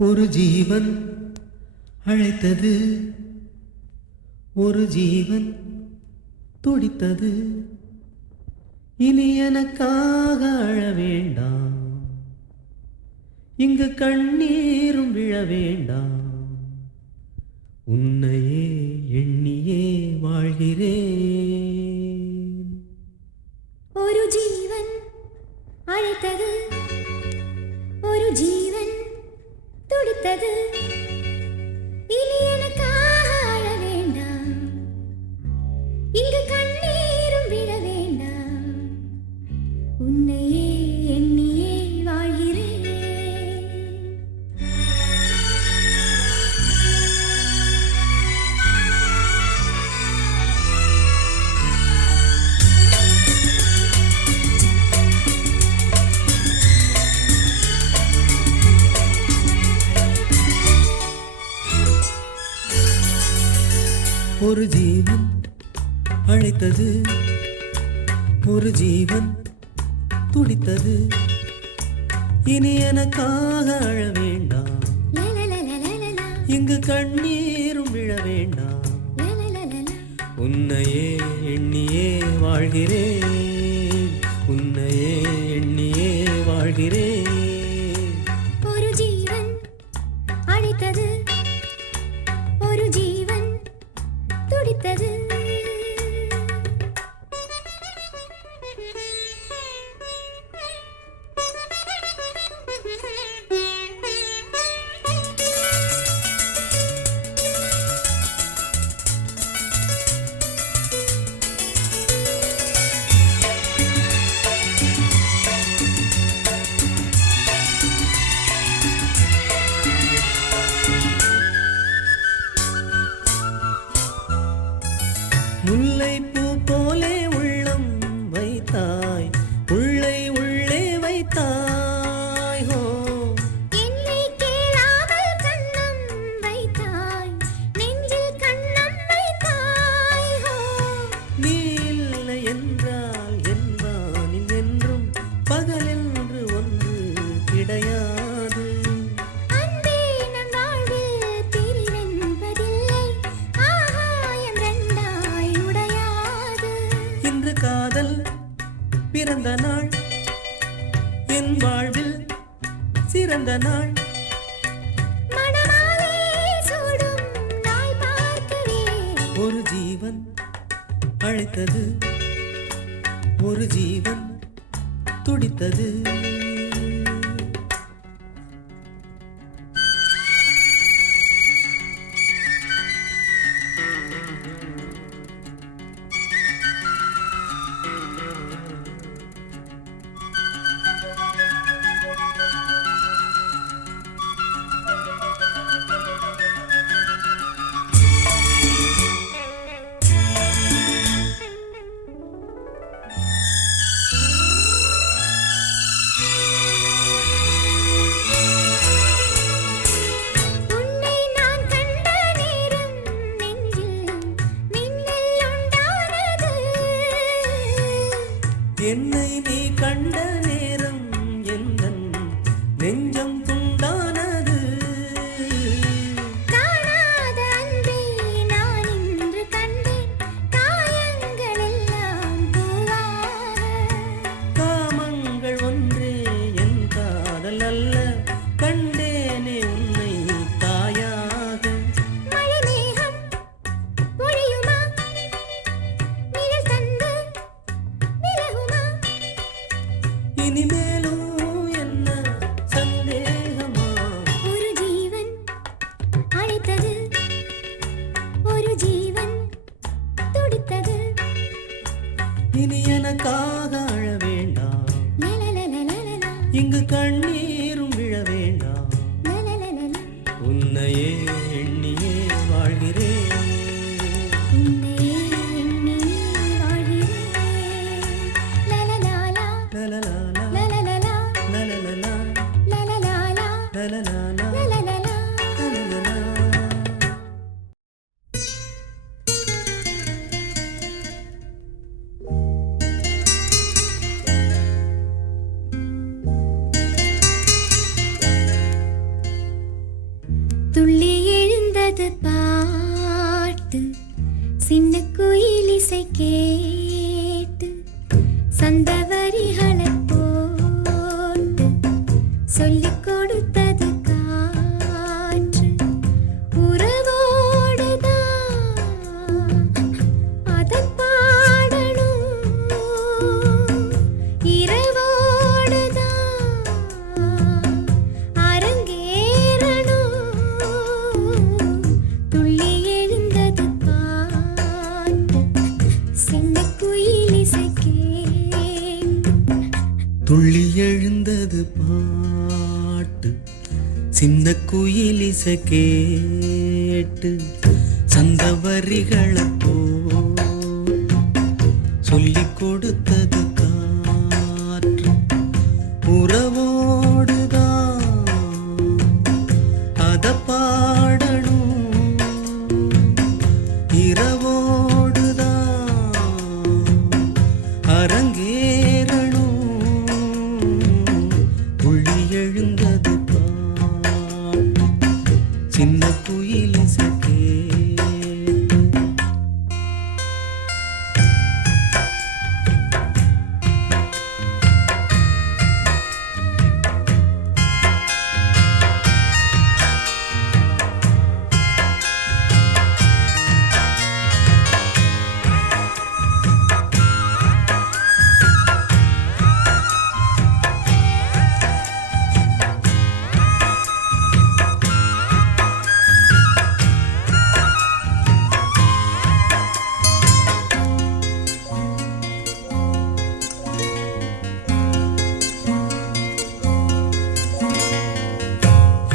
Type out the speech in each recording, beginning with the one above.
ஒரு ஜீவன் அழைத்தது, ஒரு ஜீவன் துடித்தது. இனி எனக்காக அழ வேண்டாம், இங்கு கண்ணீரும் விழ வேண்டாம். உன்னையே எண்ணியே வாழ்கிறேன். ஒரு ஜீவன் அழைத்தது, ஒரு ஜீவன் துடித்தது. இனி எனக்காக அழ வேண்டாம், இங்கு கண்ணீரும் விழ வேண்டாம். உன்னையே எண்ணியே வாழ்கிறேன். ஒரு ஜீவன் அழைத்தது, ஒரு ஜீவன் துடித்தது. இனி எனக்காக அழ வேண்டாம், இங்கு கண்ணீரும் விழ வேண்டாம். உன்னையே எண்ணியே வாழ்கிறேன், உன்னையே எண்ணியே வாழ்கிறேன். ஒரு ஜீவன் அழைத்தது, ஒரு ஜீவன் துடித்தது. முல்லைப்பூ போலே உள்ளம் வைத்தாய், உள்ளை உள்ளே வைத்தாய். ஹோ என்னை கேளாமல் கண்ணம் வைத்தாய், நெஞ்சில் கண்ணம் வைத்தாய். ஹோ நீ இல்லை என்றால் என் வானில் என்றும் பகலென்று ஒன்று கிடையாது. அன்பே நம் வாழ்வில் பிரிவென்பதில்லை, ஆகாயம் ரெண்டாய் உடையாது. இன்று காதல் பிறந்த நாள், என் வாழ்வில் சிறந்த நாள். மணமாலை சூடும் நாள் பார்க்கவே. ஒரு ஜீவன் அழைத்தது, ஒரு ஜீவன் துடித்தது. உன்னை நான் கண்ட நேரம் நெஞ்சில் மின்னல் உண்டானது. என்னை நீ கண்ட நேரம் எந்தன் நெஞ்சம் துண்டானது. காணாத அன்பை நான் இன்று கண்டேன், காயங்கள் எல்லாம் பூவாக. காமங்கள் ஒன்றே என் காதல் அல்ல, கண்டேனே உன்னை தாயாக. மழை மேகம் பொழியுமா, நிழல் தந்து விலகுமா. இனிமேலும் என்ன சந்தேகமா? ஒரு ஜீவன் அழைத்தது, ஒரு ஜீவன் துடித்தது. இனி எனக்காக அழ வேண்டாம், லலலலலலலா, இங்கு கண்ணீரும் விழ வேண்டாம். லலலலலலா. உன்னையே எண்ணியே வாழ்கிறேன். உன்னையே எண்ணி வாழ்கிறேன். லலலாலா, லலலாலா, லலலலா, லலலலா, லலலாலா, லலலாலா, லலலலா. லலலலா. கொடுத்தது பாட்டு சின்ன குயில் இசை கேட்டு சந்தவரிகளை போட்டு சொல்லிக் கொடுத்தது காற்று உறவோடுதான் அதை பாடணும் இரவோடுதான் அரங்கேறணும் துள்ளி எழுந்தது பாட்டு சின்ன குயில் இசை கேட்டு துள்ளி எழுந்தது பாட்டு சின்ன குயில் இசை கேட்டு சந்தவரிகளை சொல்லிக் கொடுத்தது காற்று உறவோடுதான் அத பாடணும் இரவோடுதான் அரங்கேறணும் துள்ளி எழுந்தது பாட்டு சின்ன குயில் இசை கேட்டு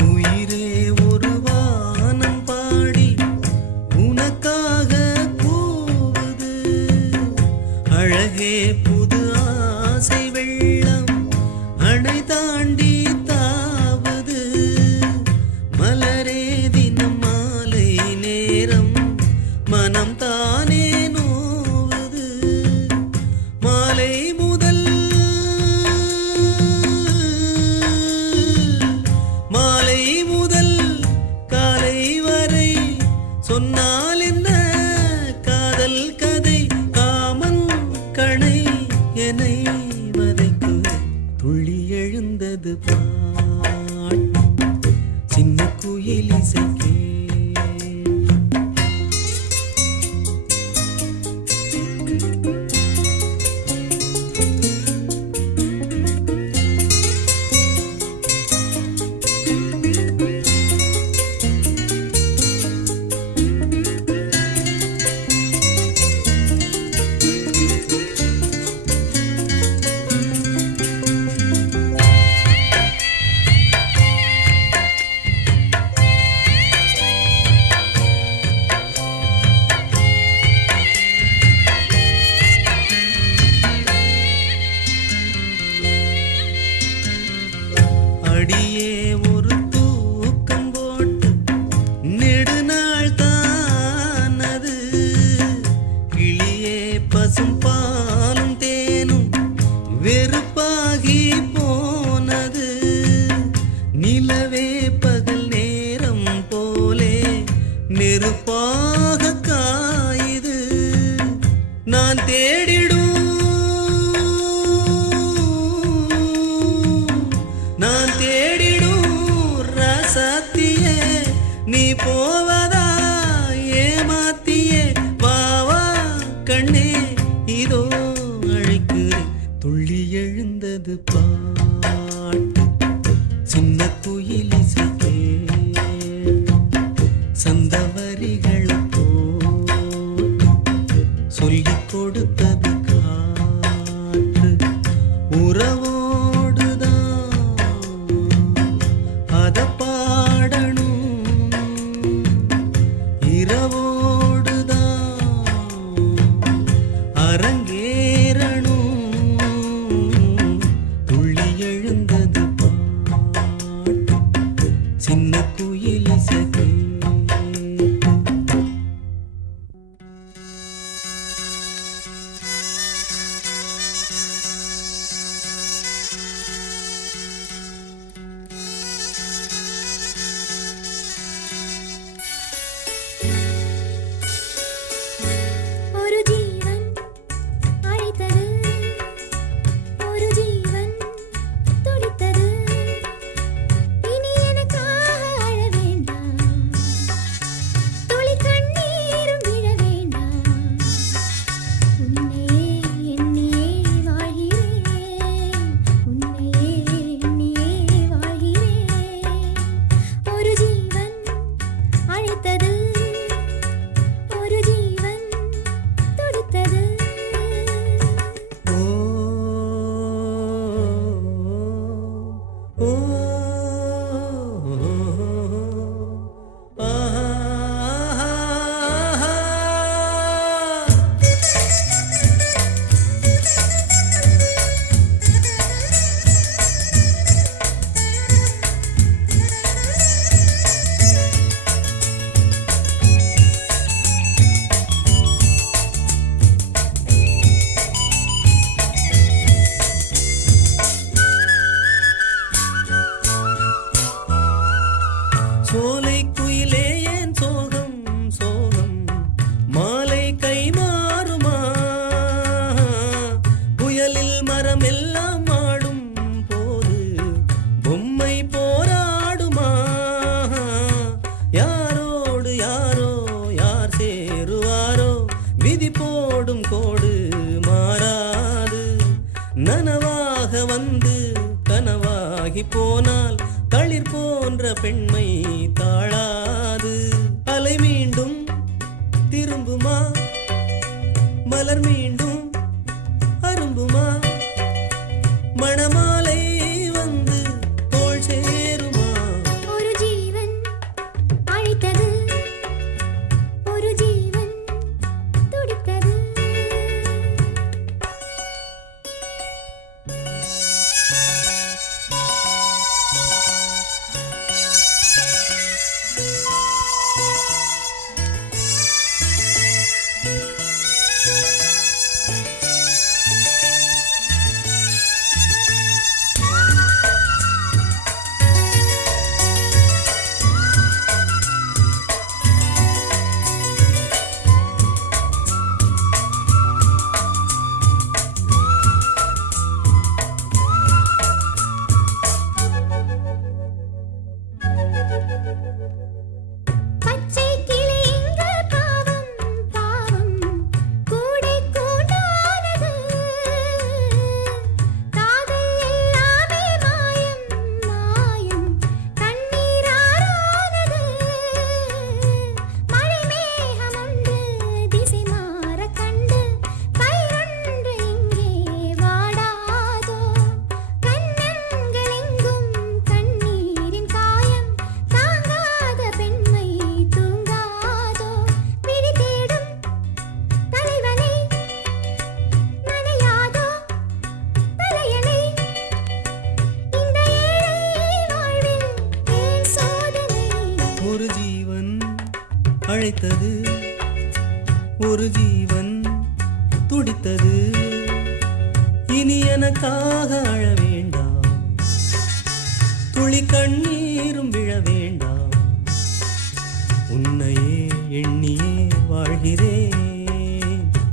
உயிரே ஒரு வானம் பாடி உனக்காக கூவுது அழகே புது ஆசை வெள்ளம் அணை தாண்டி தாவுது மலரே தினம் மாலை நேரம் மனம் தானே நோவுது மாலை முதல் மாலை முதல் காலை வரை சொன்னால் என்ன காதல் கதை காமன் கணை என்னை வதைக்கு துள்ளி எழுந்தது பாட்டு சின்ன குயில் இசை கேட்டு அடியே ஒரு தூக்கம் போட்டு நெடுநாள் தானது கிளியே பசும் பாலும் தேனும் வெறுப்பாகி போனது நிலவே பகல் நேரம் போலே நெருப்பாக காயுது நான் நான் தேடிடும் ரசத்தியே நீ போவதா ஏமாத்தியே வாவா கண்ணே இதோ அழைக்கிறேன் துள்ளி எழுந்தது பாட்டு சின்ன குயில் இசை கேட்டு சந்தவரிகளை சொல்லிக் கொடுத்தது காற்று உறவோடுதான் அத பாடணும் இரவோடுதான் அரங்கேறணும் துள்ளி எழுந்தது பாட்டு சின்ன குயில் இசை கேட்டு சோலை குயிலே ஏன் சோகம் சோகம் மாலை கை மாறுமா புயலில் மரம் எல்லாம் ஆடும் போது பொம்மை போராடுமா யாரோடு யாரோ யார் சேருவாரோ விதி போடும் கோடு மாறாது நனவாக வந்து கனவாகி போனால் தளிர் போன்ற பெண்மை தாழாது அலை மீண்டும் திரும்புமா மலர் மீண்டும் அரும்புமா மணமாலை வந்து தோள் சேருமா ஒரு ஜீவன் அழைத்தது ஒரு ஜீவன் துடித்தது பச்சை கிளி இங்கு பாவம் பாவம் கூடை கூடானது காதல் எல்லாமே மாயம் மாயம் கண்ணீரானது மழை மேகம் ஒன்று திசை மாற கண்டு பயிரொன்று இங்கே வாடாதோ கண்ணங்கள் எங்கும் கண்ணீரின் காயம் தாங்காத பெண்மை தூங்காதோ விழி தேடும் தலைவனை நனையாதோ தலையணை இந்த ஏழை வாழ்வில் ஏன் சோதனை ஒரு ஜீவன் அழைத்தது ஒரு ஜீவன் துடித்தது இனி எனக்காக அழ வேண்டாம் துளி கண்ணீரும் விழ வேண்டாம் உன்னையே எண்ணியே வாழ்கிறேன்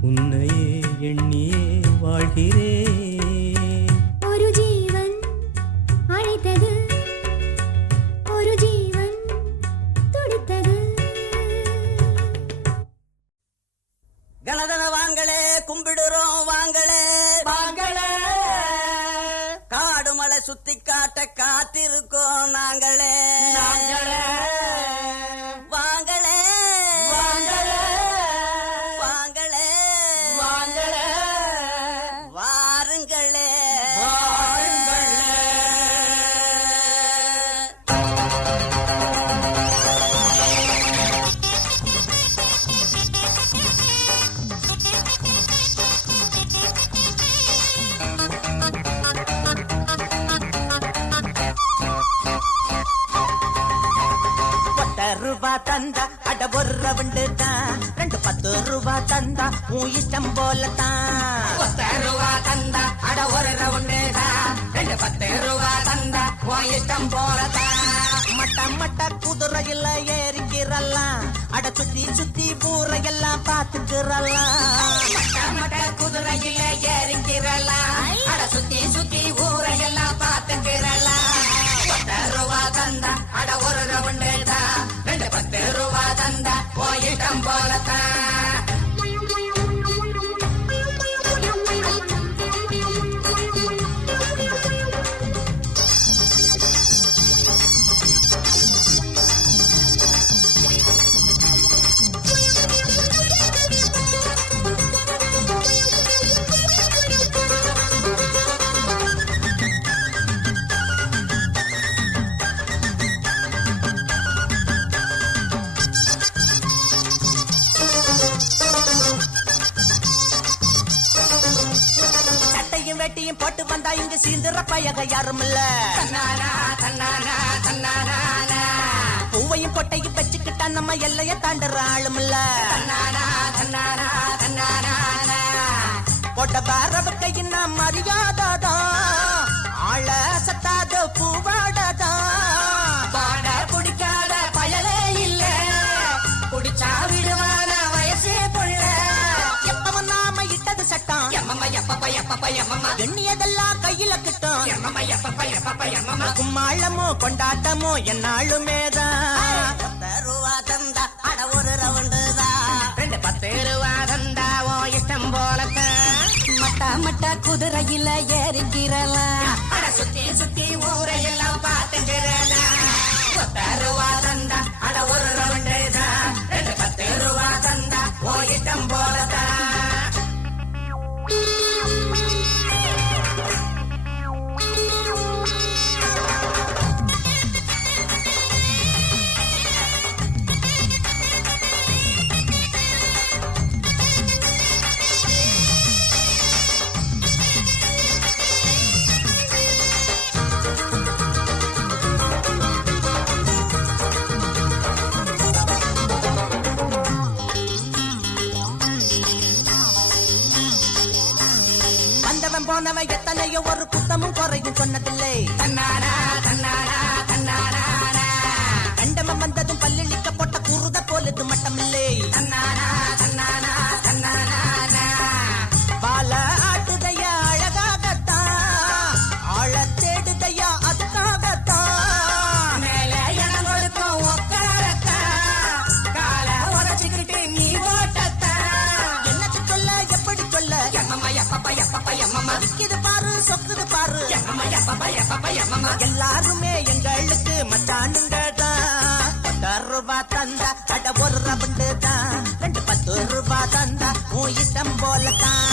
உன்னையே எண்ணியே வாழ்கிறேன் ஒரு ஜீவன் அழைத்தது ஒரு ஜீவன் துடித்தது கணதன வாங்களே கும்பிடுறோம் வாங்களே வாங்களே காடு மலை சுத்தி காட்ட காத்திருக்கோம் நாங்களே நாங்களே வாங்களே வாங்களே வாங்களே வாங்களே வாருங்களே வாருங்களே ரூபா தந்தா அட ஒரு ரவுண்டு தான் 2 10 ரூபா தந்தா உன் இஷ்டம் போலத்தான் 10 ரூபா தந்தா அட ஒரு ரவுண்டு தான் 10 ரூபா தந்தா உன் இஷ்டம் போலதான் மட்ட மட்ட குதிரையில ஏறிக்கிறலாம் அட சுத்தி சுத்தி ஊரையெல்லாம் பாத்துக்கிறலாம் மட்ட குதிரையில ஏறிக்கிறலாம் அட சுத்தி சுத்தி ஊரையெல்லாம் பாத்துக்கிறலாம் 10 ரூபா தந்தா அட ஒரு ரவுண்டு தான் 10 ரூபா தந்தா உன் இஷ்டம் போலதான் வேட்டியும் போட்டு வந்தா இங்க சீந்திர பயக யாரும் இல்ல பூவையும் பொட்டையும் வச்சுக்கிட்டா நம்ம எல்லைய தாண்டுற ஆளும் இல்ல பொட்ட பாரவுக்கு என்ன மரியாதா ஆள சத்தாத பூவாடதா பாட பிடிக்காத எண்ணியதெல்லாம் கையில கிட்டும் கும்மாளமோ கொண்டாட்டமோ என்னாலுமேதான் 10 ரூபா தந்தா அட ஒரு ரவுண்டு தான் 10 ரூபா தந்தா ஓ இஷ்டம் போலத்தான் மட்டா மட்டா குதிரையில ஏறிக்கிறலாம் அட சுத்தி சுத்தி ஊரையெல்லாம் பார்த்துக்கிறலாம் 10 ரூபா தந்தா அட ஒரு ரவுண்டு தான் 10 ரூபா தந்தா ஓ இஷ்டம் போலத்தான் வந்தவன் போனவன் எத்தனையோ ஒரு குத்தமும் குறையும் சொன்னதில்லை தன்னானா தன்னானா தன்னானா கண்டவன் வந்ததும் பல்லிழிக்க போட்ட குருத போலது மட்டமில்லை தன்னானா தன்னானா தன்னானா பால ஆட்டுதையா அழகாகத்தான் ஆழ தேடுதையா அதுக்காகத்தான் மேல இடம் கொடுக்கும் ஒக்காரத்தான் கால உடச்சுக்கிட்டு நீ ஓட்டத்தான் என்னத்து சொல்ல எப்படி சொல்ல எம்மம்மா எப்பப்பா எப்பப்பா எம்மம்மா இது பாரு சொக்குது பாரு எம்மம்மா எப்பப்பா எம்மம்மா எல்லாருமே எங்களுக்கு மச்சானுங்க தான் 10 ரூபா தந்தா அட ஒரு ரவுண்டு தான் 10 ரூபா தந்தா உன் இஷ்டம் போல தான்